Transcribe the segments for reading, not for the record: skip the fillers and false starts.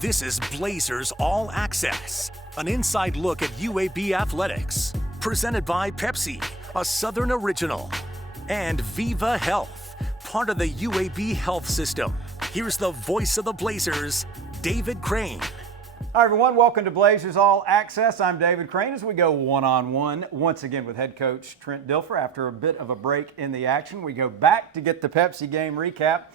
This is Blazers All Access, an inside look at UAB athletics. Presented by Pepsi, a Southern original, and Viva Health, part of the UAB health system. Here's the voice of the Blazers, David Crane. Hi everyone, welcome to Blazers All Access. I'm David Crane as we go one-on-one once again with head coach Trent Dilfer. After a bit of a break in the action, we go back to get the Pepsi game recap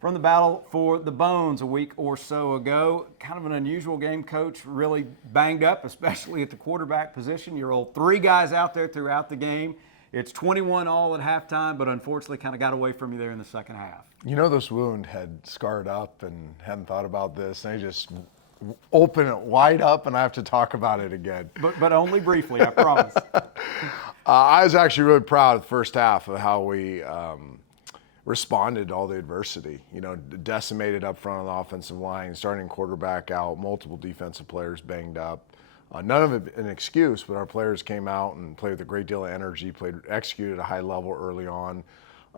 from the battle for the Bones a week or so ago. Kind of an unusual game, Coach. Really banged up, especially at the quarterback position. You rolled three guys out there throughout the game. It's 21-all at halftime, but unfortunately kind of got away from you there in the second half. You know, this wound had scarred up and hadn't thought about this. And I just open it wide up and I have to talk about it again. But only briefly, I promise. I was actually really proud of the first half of how we responded to all the adversity. You know, decimated up front on the offensive line, starting quarterback out, multiple defensive players banged up. None of it an excuse, but our players came out and played with a great deal of energy, executed at a high level early on,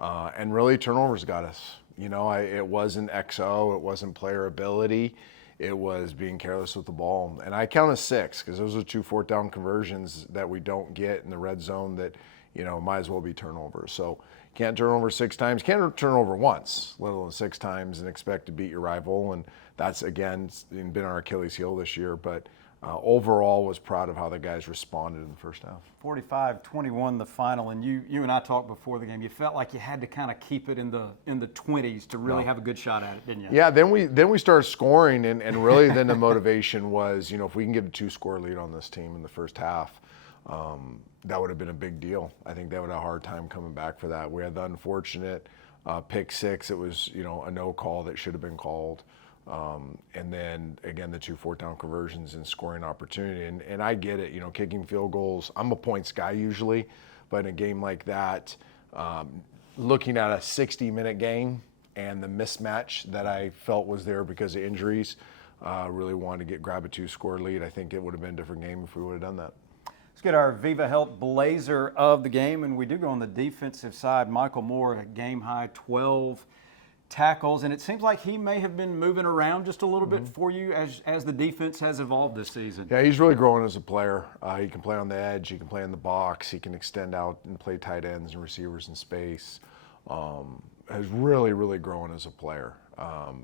and really turnovers got us. You know, it wasn't XO, it wasn't player ability, it was being careless with the ball. And I counted 6 because those are 2 fourth down conversions that we don't get in the red zone that, you know, might as well be turnovers. So can't turn over 6 times, can't turn over once, let alone 6 times and expect to beat your rival. And that's, again, been our Achilles heel this year. But overall was proud of how the guys responded in the first half. 45-21 the final, and you and I talked before the game. You felt like you had to kind of keep it in the 20s to really have a good shot at it, didn't you? Yeah, then we started scoring, and really then the motivation was, you know, if we can get a 2-score lead on this team in the first half, that would have been a big deal. I think they would have a hard time coming back for that. We had the unfortunate pick 6. It was, you know, a no call that should have been called. And then, again, the 2 fourth down conversions and scoring opportunity. And I get it, you know, kicking field goals. I'm a points guy usually, but in a game like that, looking at a 60-minute game and the mismatch that I felt was there because of injuries, really wanted to grab a 2-score lead. I think it would have been a different game if we would have done that. Let's get our Viva Health Blazer of the game, and we do go on the defensive side. Michael Moore, a game-high 12 tackles, and it seems like he may have been moving around just a little bit for you as the defense has evolved this season. Yeah, he's really growing as a player. He can play on the edge, he can play in the box, he can extend out and play tight ends and receivers in space. Has really, really grown as a player.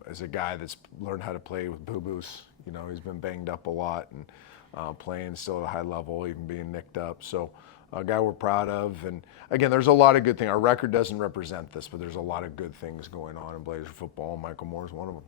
As a guy that's learned how to play with boo-boos. You know, he's been banged up a lot and playing still at a high level, even being nicked up. So a guy we're proud of. And again, there's a lot of good things. Our record doesn't represent this, but there's a lot of good things going on in Blazer football. Michael Moore is one of them.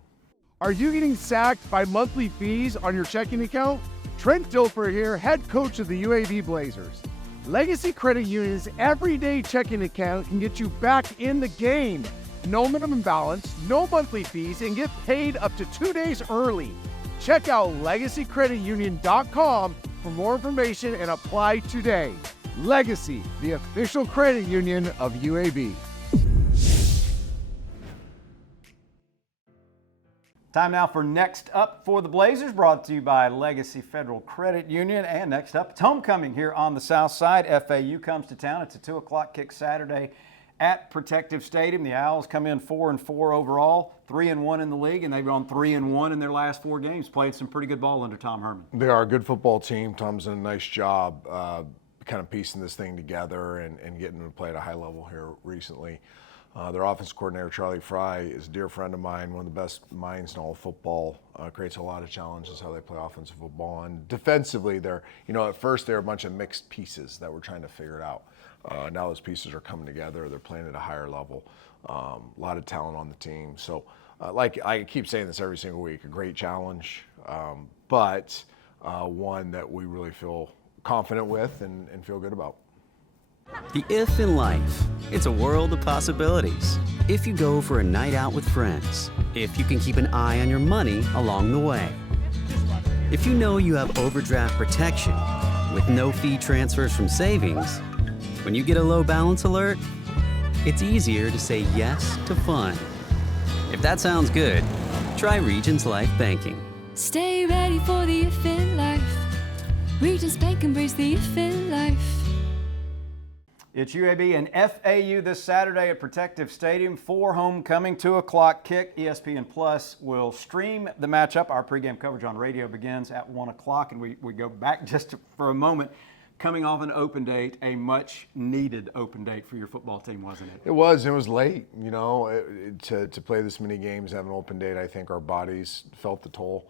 Are you getting sacked by monthly fees on your checking account? Trent Dilfer here, head coach of the UAB Blazers. Legacy Credit Union's everyday checking account can get you back in the game. No minimum balance, no monthly fees, and get paid up to 2 days early. Check out LegacyCreditUnion.com for more information and apply today. Legacy, the official credit union of UAB. Time now for Next Up for the Blazers, brought to you by Legacy Federal Credit Union. And next up, it's homecoming here on the south side. FAU comes to town. It's a 2 o'clock kick Saturday at Protective Stadium. The Owls come in 4-4 overall, 3-1 in the league, and they've gone 3-1 in their last 4 games. Played some pretty good ball under Tom Herman. They are a good football team. Tom's done a nice job kind of piecing this thing together and getting them to play at a high level here recently. Their offensive coordinator, Charlie Fry, is a dear friend of mine, one of the best minds in all of football. Creates a lot of challenges how they play offensive football. And defensively, they're, you know, at first they're a bunch of mixed pieces that we're trying to figure it out. Now those pieces are coming together. They're playing at a higher level. A lot of talent on the team. So, like I keep saying this every single week, a great challenge, but one that we really feel confident with and feel good about. The if in life, it's a world of possibilities. If you go for a night out with friends, if you can keep an eye on your money along the way, if you know you have overdraft protection with no fee transfers from savings, when you get a low balance alert, it's easier to say yes to fun. If that sounds good, try Regions Life Banking. Stay ready for the if in life. Regions Bank embrace the if in life. It's UAB and FAU this Saturday at Protective Stadium for homecoming, 2 o'clock kick. ESPN Plus will stream the matchup. Our pregame coverage on radio begins at 1 o'clock, and we go back just for a moment. Coming off an open date, a much needed open date for your football team, wasn't it? It was late, you know, to play this many games, have an open date. I think our bodies felt the toll.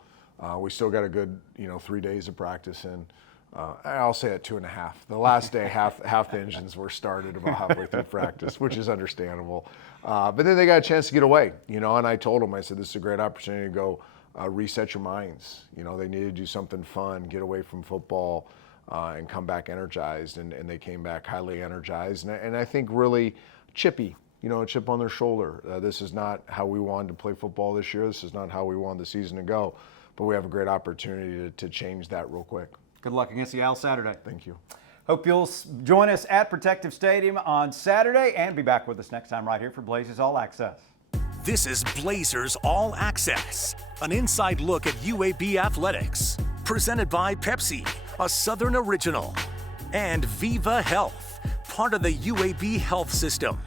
We still got a good, 3 days of practice in. I'll say at 2.5. The last day, half the engines were started about halfway through practice, which is understandable. But then they got a chance to get away, and I told them, I said, this is a great opportunity to go reset your minds. They need to do something fun, get away from football, and come back energized. And they came back highly energized. And I think really chippy, a chip on their shoulder. This is not how we wanted to play football this year. This is not how we wanted the season to go. But we have a great opportunity to change that real quick. Good luck against the Owls Saturday. Thank you. Hope you'll join us at Protective Stadium on Saturday and be back with us next time right here for Blazers All Access. This is Blazers All Access, an inside look at UAB athletics. Presented by Pepsi, a Southern original, and Viva Health, part of the UAB health system.